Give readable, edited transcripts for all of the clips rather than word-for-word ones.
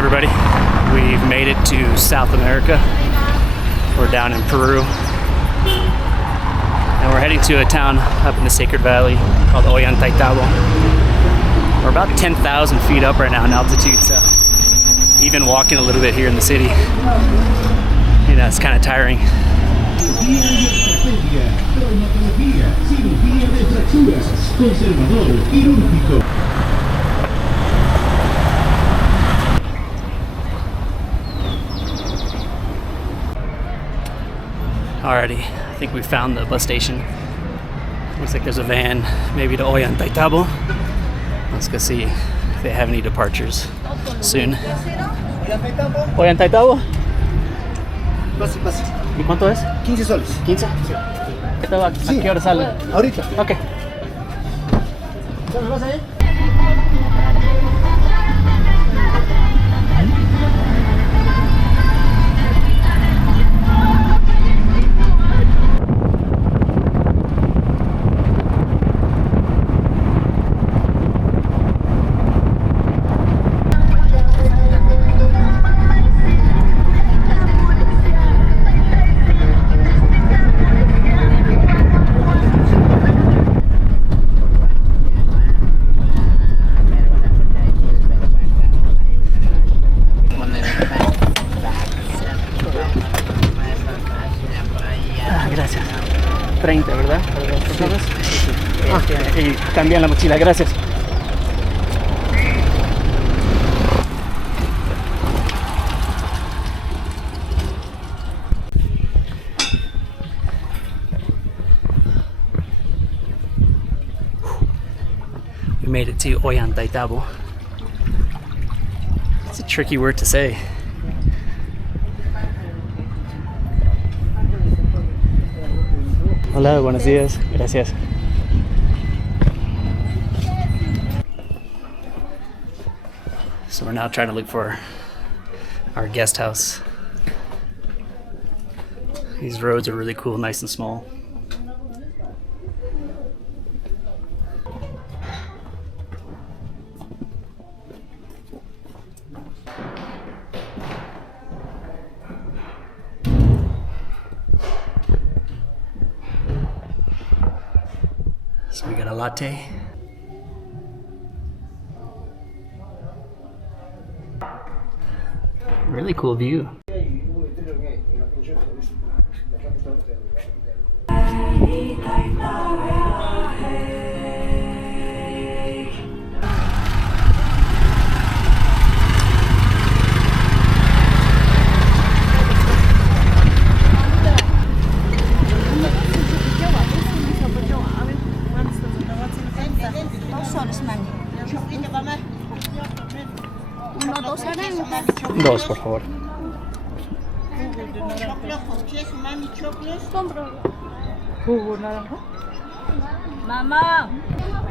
everybody. We've made it to South America. We're down in Peru. And we're heading to a town up in the Sacred Valley called Ollantaytambo. We're about 10,000 feet up right now in altitude, so even walking a little bit here in the city, you know, it's kind of tiring. Alrighty, I think we found the bus station. Looks like there's a van, maybe to Ollantaytambo. Let's go see if they have any departures soon. Ollantaytambo? ¿Y cuánto es? 15 soles. 15? Sí. ¿A qué hora sale? Ahorita. Ok. ¿Me vas a ir? Gracias. 30, ¿verdad? Para las personas. Sí. Y cambian la mochila, gracias. We made it to Ollantaytambo. It's a tricky word to say. Hola, buenos días. Gracias. So we're now trying to look for our guest house. These roads are really cool, nice and small. So we got a latte. Really cool view. Dos, por favor.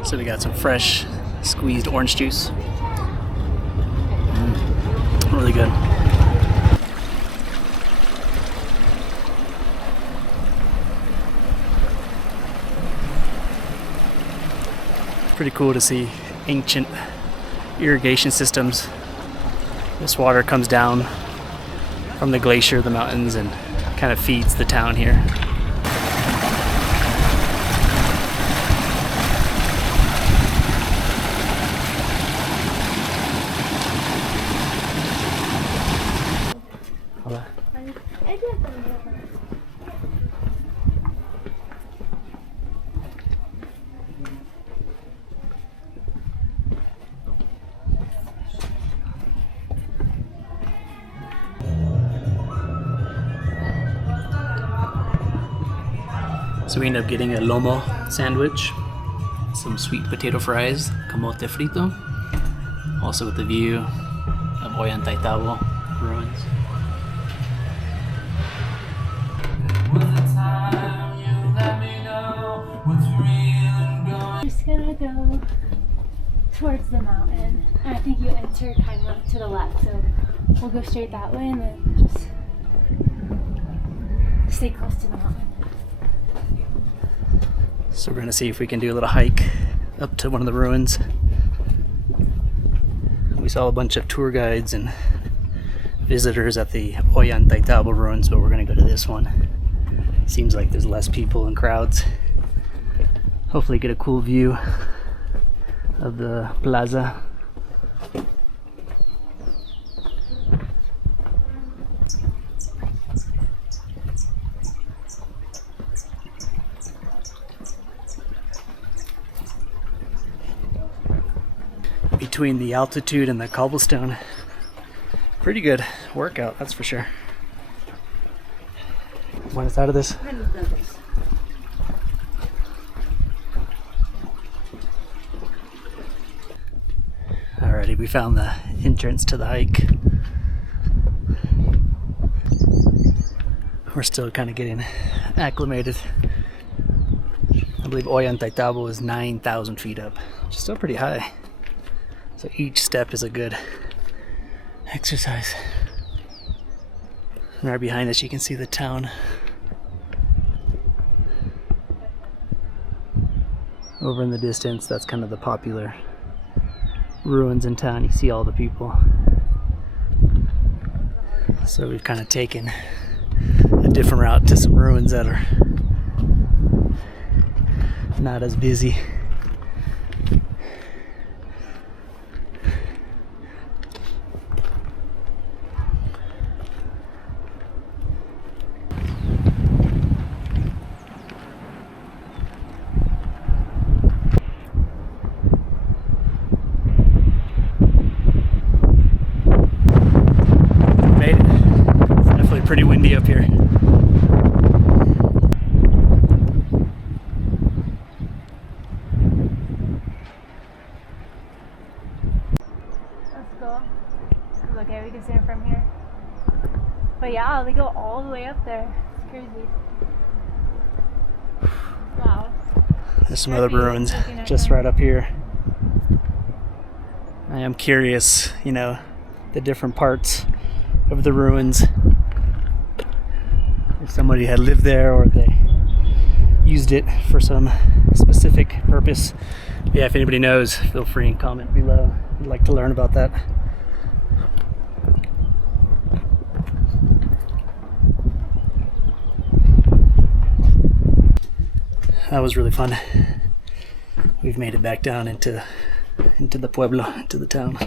So we got some fresh squeezed orange juice. Really good. Pretty cool to see ancient irrigation systems. This water comes down from the glacier, the mountains, and kind of feeds the town here. Hola. So we end up getting a lomo sandwich, some sweet potato fries, camote frito, also with the view of Ollantaytambo ruins. We're just gonna go towards the mountain. And I think you enter kind of to the left, so we'll go straight that way and then just stay close to the mountain. So we're gonna see if we can do a little hike up to one of the ruins. We saw a bunch of tour guides and visitors at the Ollantaytambo ruins, but we're gonna go to this one. Seems like there's less people and crowds. Hopefully get a cool view of the plaza. Between the altitude and the cobblestone, pretty good workout, that's for sure. Buenas tardes. Alrighty, we found the entrance to the hike. We're still kind of getting acclimated. I believe Ollantaytambo is 9,000 feet up, which is still pretty high. So each step is a good exercise. And right behind us you can see the town. Over in the distance, that's kind of the popular ruins in town. You see all the people. So we've kind of taken a different route to some ruins that are not as busy. Pretty windy up here. Let's go. Look, yeah, we can see it from here. But yeah, they go all the way up there. It's crazy. Wow. There's some other ruins just right up here. I am curious, you know, the different parts of the ruins. If somebody had lived there or they used it for some specific purpose. Yeah, if anybody knows, feel free and comment below. I'd like to learn about that. That was really fun. We've made it back down into the pueblo, into the town.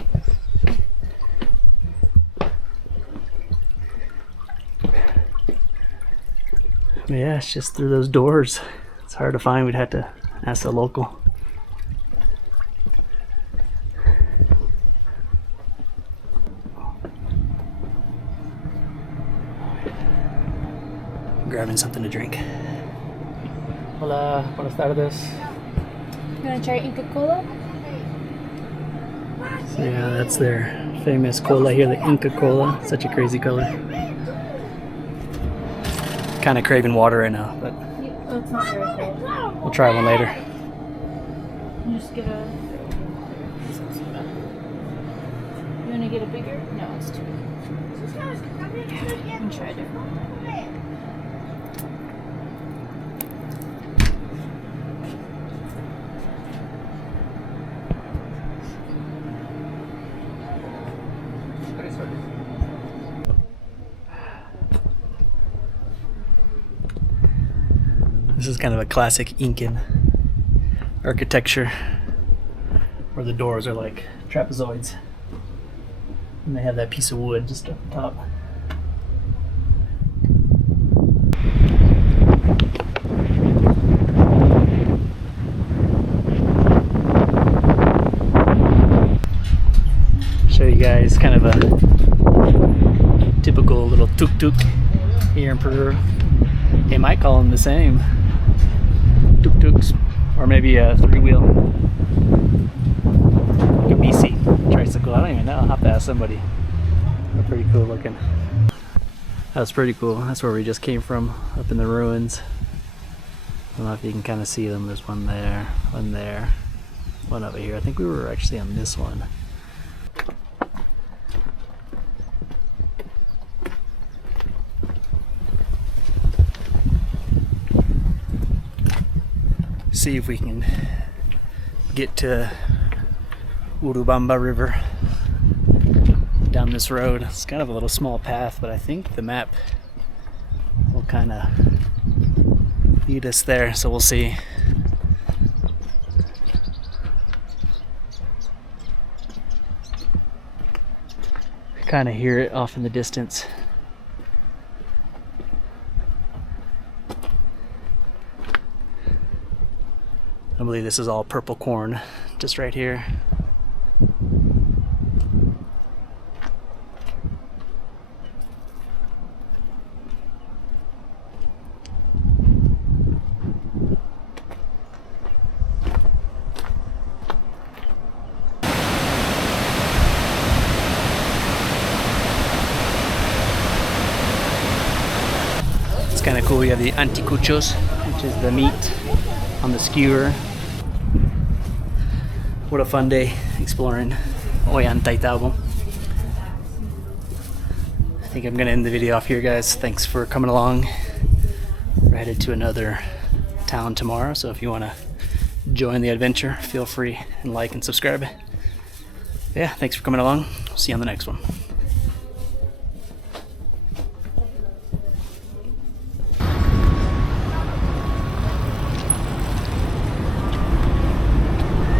Yeah, it's just through those doors. It's hard to find. We'd have to ask the local. Grabbing something to drink. Hola, buenas tardes. You want to try Inca Cola? So yeah, that's their famous cola here, the Inca Cola. Such a crazy color. Kind of craving water right now, but Oh, it's not very cold. we'll try one later. You just get a... You want to get a bigger? No, it's too big. You can try a different one. This is kind of a classic Incan architecture where the doors are like trapezoids and they have that piece of wood just up the top. Show you guys kind of a typical little tuk-tuk here in Peru. They might call them the same. Tuk-tuks, or maybe a three-wheel. Like a BC tricycle, I don't even know. I'll have to ask somebody. They're pretty cool looking. That was pretty cool. That's where we just came from, up in the ruins. I don't know if you can kind of see them. There's one there, one over here. I think we were actually on this one. See if we can get to Urubamba River. down this road. It's kind of a little small path, but I think the map will kind of lead us there, so we'll see. I kind of hear it off in the distance. I believe this is all purple corn just right here. It's kind of cool. We have the anticuchos, which is the meat on the skewer. What a fun day exploring Ollantaytambo. I think I'm gonna end the video off here, guys. Thanks for coming along. We're headed to another town tomorrow, so if you want to join the adventure, feel free and like and subscribe. Yeah, thanks for coming along. See you on the next one.